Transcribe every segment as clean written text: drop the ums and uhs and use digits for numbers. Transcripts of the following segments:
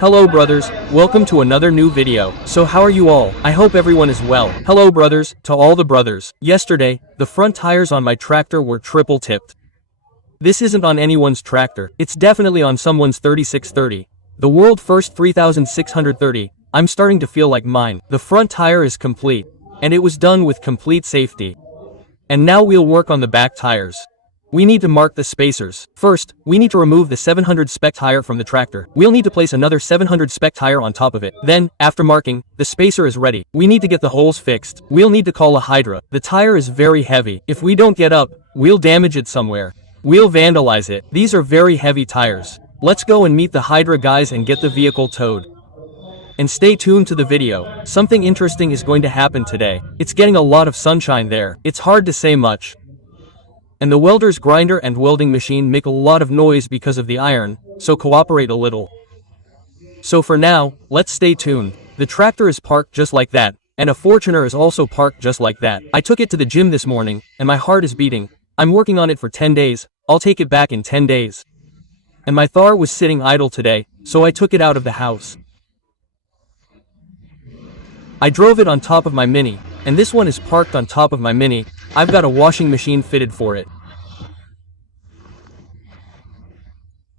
Hello brothers, welcome to another new video. So how are you all? I hope everyone is well. Hello brothers, to all the brothers. Yesterday, the front tires on my tractor were triple tipped. This isn't on anyone's tractor, it's definitely on someone's 3630. The world first 3630, I'm starting to feel like mine. The front tire is complete, and it was done with complete safety. And now we'll work on the back tires. We need to mark the spacers. First, we need to remove the 700 spec tire from the tractor. We'll need to place another 700 spec tire on top of it. Then, after marking, the spacer is ready. We need to get the holes fixed. We'll need to call a hydra. The tire is very heavy. If we don't get up, we'll damage it somewhere. We'll vandalize it. These are very heavy tires. Let's go and meet the hydra guys and get the vehicle towed. And stay tuned to the video. Something interesting is going to happen today. It's getting a lot of sunshine there. It's hard to say much. And the welder's grinder and welding machine make a lot of noise because of the iron, so cooperate a little. So for now, let's stay tuned. The tractor is parked just like that, and a Fortuner is also parked just like that. I took it to the gym this morning, and my heart is beating. I'm working on it for 10 days, I'll take it back in 10 days. And my Thar was sitting idle today, so I took it out of the house. I drove it on top of my Mini, and this one is parked on top of my Mini. I've got a washing machine fitted for it.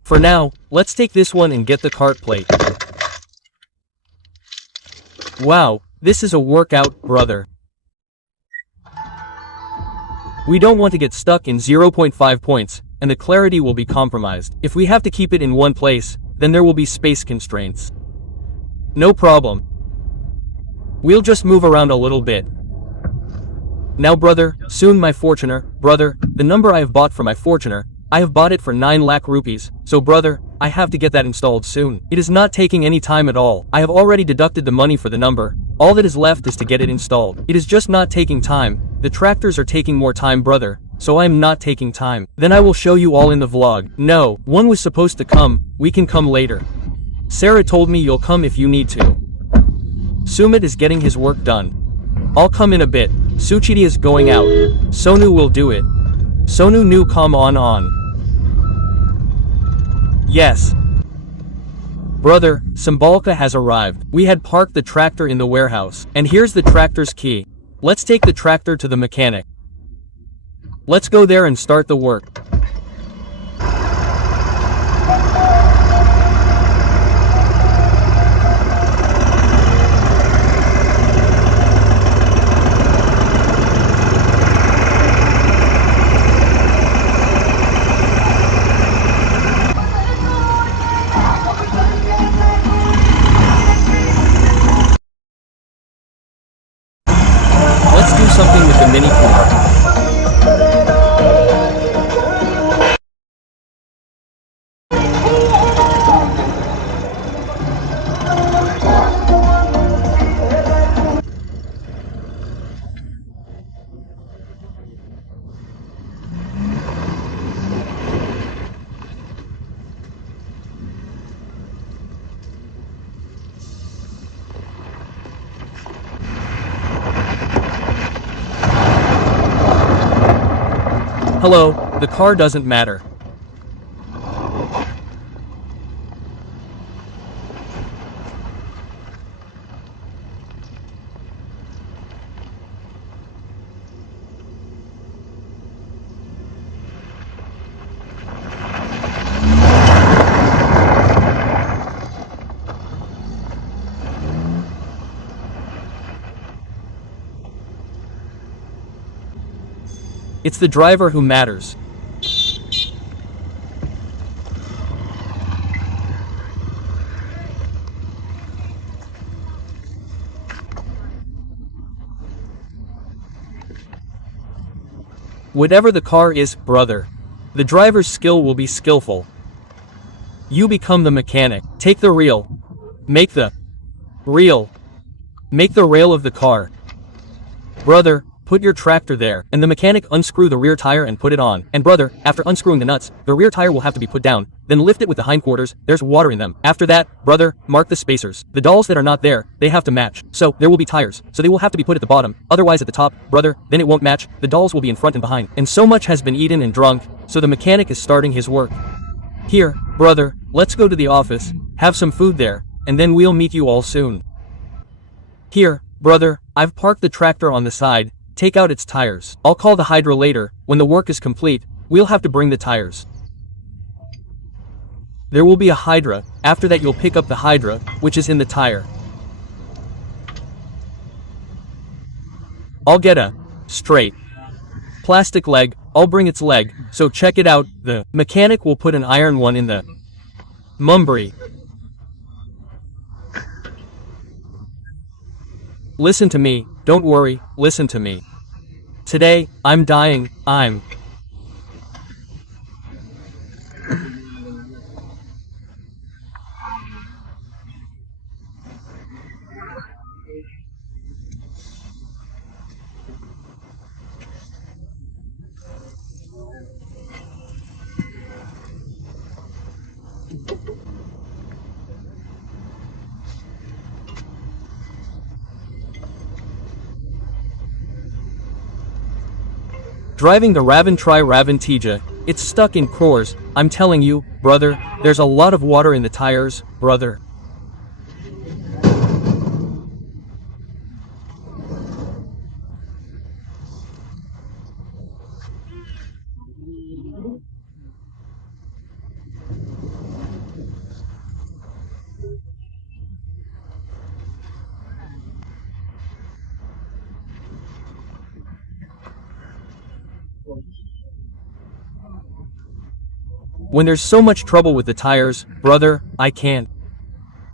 For now, let's take this one and get the cart plate. Wow, this is a workout, brother. We don't want to get stuck in 0.5 points, and the clarity will be compromised. If we have to keep it in one place, then there will be space constraints. No problem. We'll just move around a little bit. Now brother, soon my Fortuner, brother, the number I have bought for my Fortuner, I have bought it for 9 lakh rupees, so brother, I have to get that installed soon. It is not taking any time at all. I have already deducted the money for the number. All that is left is to get it installed. It is just not taking time. The tractors are taking more time, brother, so I am not taking time. Then I will show you all in the vlog. No, one was supposed to come, we can come later. Sarah told me you'll come if you need to. Sumit is getting his work done. I'll come in a bit. Suchiti is going out. Sonu will do it. Sonu nu come on. Yes. Brother, Sambalka has arrived. We had parked the tractor in the warehouse. And here's the tractor's key. Let's take the tractor to the mechanic. Let's go there and start the work. Let's do something with the Mini Cooper. Hello, the car doesn't matter. It's the driver who matters. Whatever the car is, brother, the driver's skill will be skillful. You become the mechanic. Take the reel. Make the reel. Make the rail of the car. Brother, put your tractor there, and the mechanic unscrew the rear tire and put it on. And brother, after unscrewing the nuts, the rear tire will have to be put down, then lift it with the hindquarters, there's water in them. After that, brother, mark the spacers. The dolls that are not there, they have to match. So, there will be tires, so they will have to be put at the bottom, otherwise at the top, brother, then it won't match, the dolls will be in front and behind. And so much has been eaten and drunk, so the mechanic is starting his work. Here, brother, let's go to the office, have some food there, and then we'll meet you all soon. Here, brother, I've parked the tractor on the side, take out its tires. I'll call the Hydra later, when the work is complete, we'll have to bring the tires. There will be a Hydra, after that you'll pick up the Hydra, which is in the tire. I'll get a straight plastic leg, I'll bring its leg, so check it out, the mechanic will put an iron one in the Mumbry. Listen to me, don't worry, listen to me. Today, I'm dying, I'm driving the Raven Raven Tija. It's stuck in crores, I'm telling you, brother, there's a lot of water in the tires, brother. When there's so much trouble with the tires, brother, I can't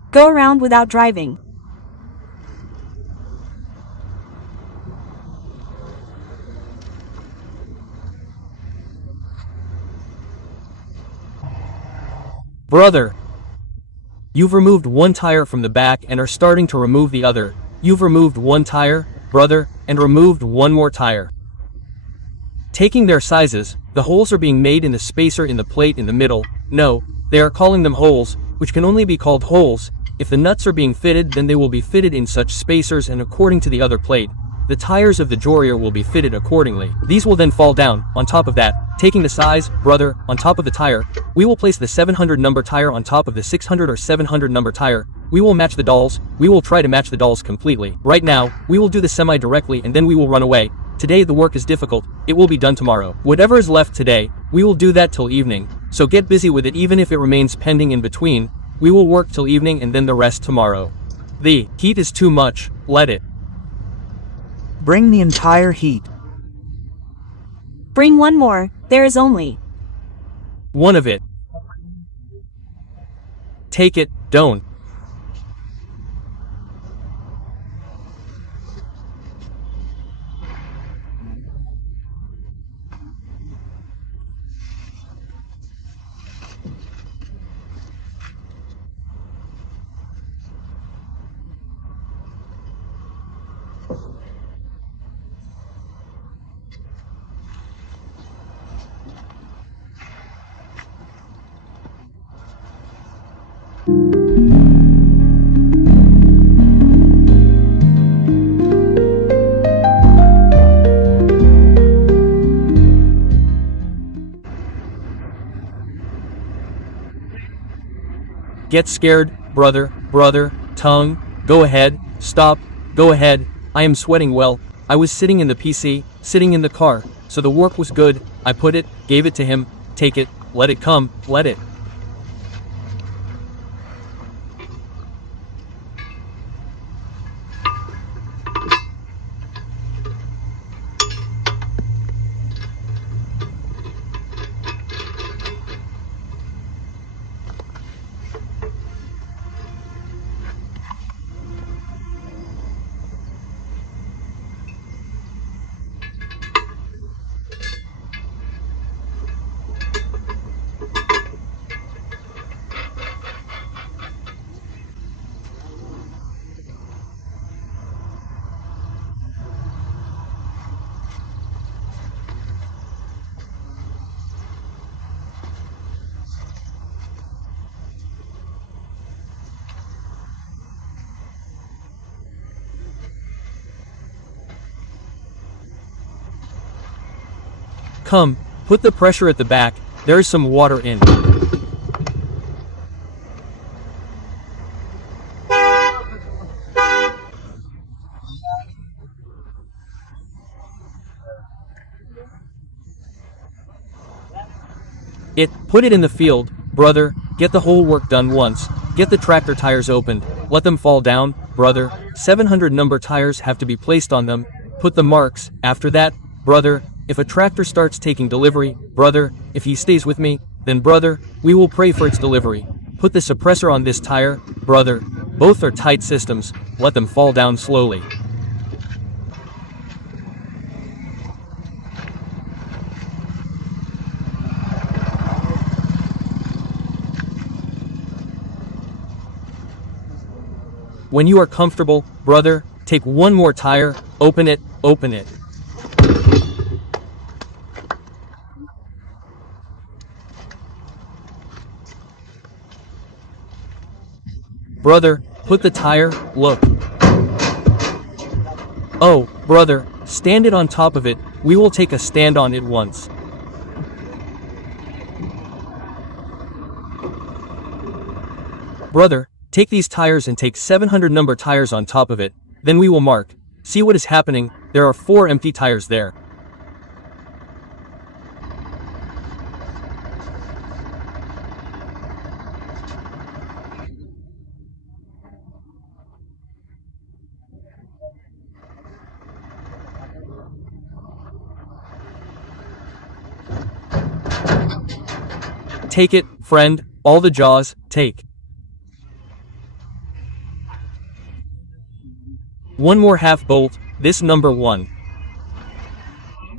go around without driving. Brother, you've removed one tire from the back and are starting to remove the other. You've removed one tire, brother, and removed one more tire. Taking their sizes, the holes are being made in the spacer in the plate in the middle. No, they are calling them holes, which can only be called holes. If the nuts are being fitted, then they will be fitted in such spacers and according to the other plate. The tires of the Jorier will be fitted accordingly. These will then fall down. On top of that, taking the size, brother, on top of the tire, we will place the 700 number tire on top of the 600 or 700 number tire. We will match the dolls. We will try to match the dolls completely. Right now, we will do the semi directly and then we will run away. Today the work is difficult, it will be done tomorrow. Whatever is left today, we will do that till evening, so get busy with it even if it remains pending in between. We will work till evening and then the rest tomorrow. The heat is too much, let it. Bring the entire heat. Bring one more, there is only one of it. Take it, don't. Get scared, brother, tongue, go ahead, stop, go ahead, I am sweating well, I was sitting in the PC, sitting in the car, so the work was good, I put it, gave it to him, take it, let it come, let it. Come, put the pressure at the back, there is some water in. Put it in the field, brother, get the whole work done once, get the tractor tires opened, let them fall down, brother, 700 number tires have to be placed on them, put the marks, after that, brother, if a tractor starts taking delivery, brother, if he stays with me, then brother, we will pray for its delivery. Put the suppressor on this tire, brother, both are tight systems, let them fall down slowly. When you are comfortable, brother, take one more tire, open it, open it. Brother, put the tire, look. Oh, brother, stand it on top of it, we will take a stand on it once. Brother, take these tires and take 700 number tires on top of it, then we will mark. See what is happening, there are 4 empty tires there. Take it, friend, all the jaws, take. One more half bolt, this number 1.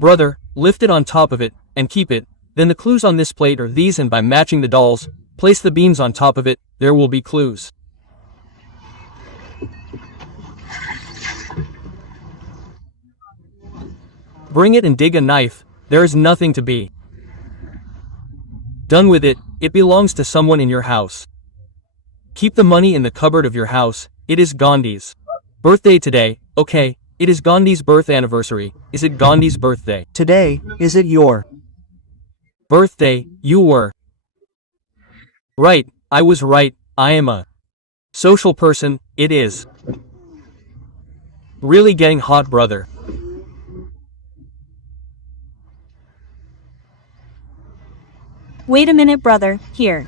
Brother, lift it on top of it, and keep it, then the clues on this plate are these, and by matching the dolls, place the beams on top of it, there will be clues. Bring it and dig a knife, there is nothing to be done with it, it belongs to someone in your house. Keep the money in the cupboard of your house, it is Gandhi's birthday today, okay, it is Gandhi's birth anniversary, is it Gandhi's birthday? Today, is it your Birthday, you were right, I was right, I am a social person, it is really getting hot, brother. Wait a minute, brother, here.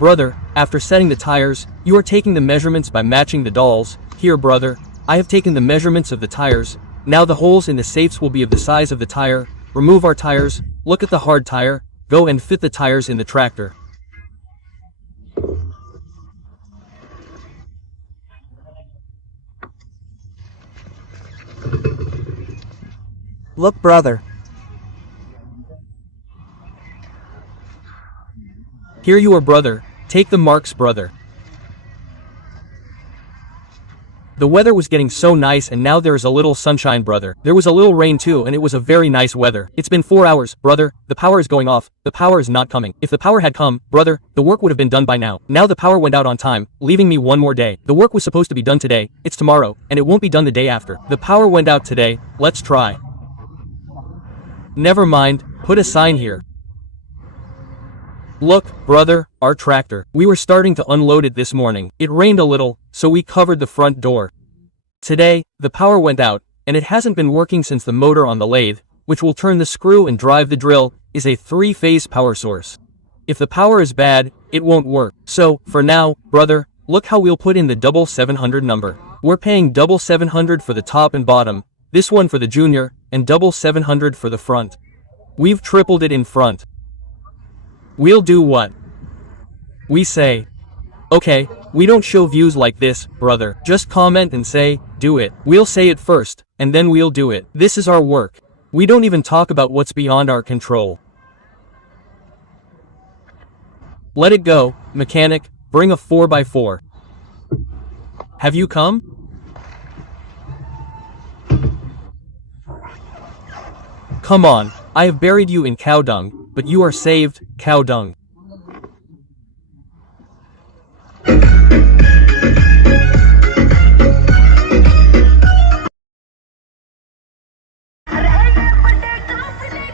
Brother, after setting the tires, you are taking the measurements by matching the dolls. Here, brother, I have taken the measurements of the tires. Now the holes in the safes will be of the size of the tire. Remove our tires, look at the hard tire, go and fit the tires in the tractor. Look, brother. Here you are, brother, take the marks, brother. The weather was getting so nice, and now there is a little sunshine, brother. There was a little rain too, and it was a very nice weather. It's been 4 hours, brother, the power is going off, the power is not coming. If the power had come, brother, the work would have been done by now. Now the power went out on time, leaving me one more day. The work was supposed to be done today, it's tomorrow, and it won't be done the day after. The power went out today, let's try. Never mind, put a sign here. Look, brother, our tractor. We were starting to unload it this morning. It rained a little, so we covered the front door. Today, the power went out, and it hasn't been working since the motor on the lathe, which will turn the screw and drive the drill, is a 3-phase power source. If the power is bad, it won't work. So, for now, brother, look how we'll put in the double 700 number. We're paying double 700 for the top and bottom, this one for the junior, and double 700 for the front. We've tripled it in front. We'll do what we say. Okay, we don't show views like this, brother. Just comment and say, do it. We'll say it first, and then we'll do it. This is our work. We don't even talk about what's beyond our control. Let it go, mechanic, bring a 4x4. Have you come? Come on, I have buried you in cow dung, but you are saved, cow dung.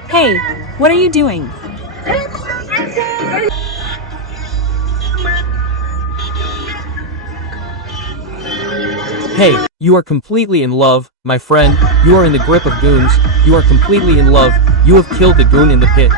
Hey, what are you doing? Hey, you are completely in love, my friend. You are in the grip of goons. You are completely in love. You have killed the goon in the pit.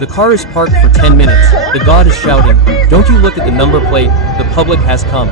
The car is parked for 10 minutes. The god is shouting, "Don't you look at the number plate, the public has come."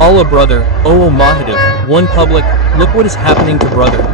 Allah brother, oh Mahadev, one public, look what is happening to brother.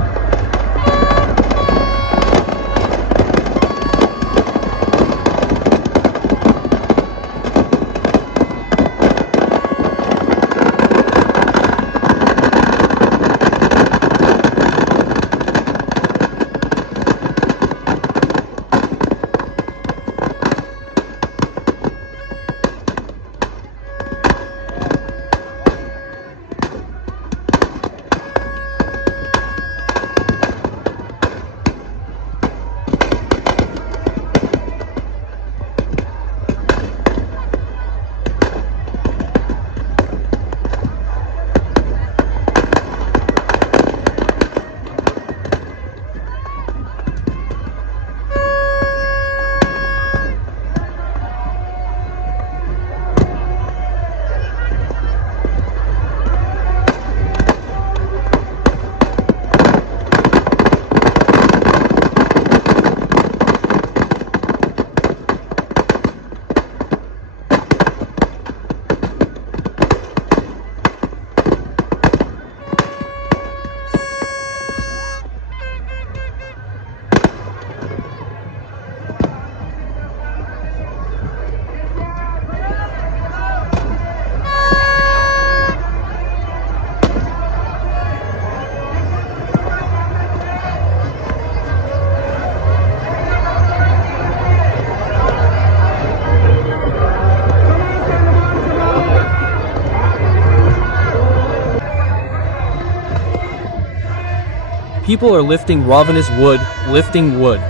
People are lifting Ravana's wood, lifting wood.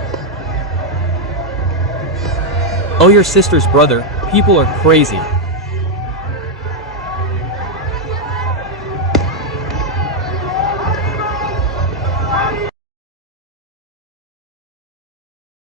Oh, your sister's brother, people are crazy.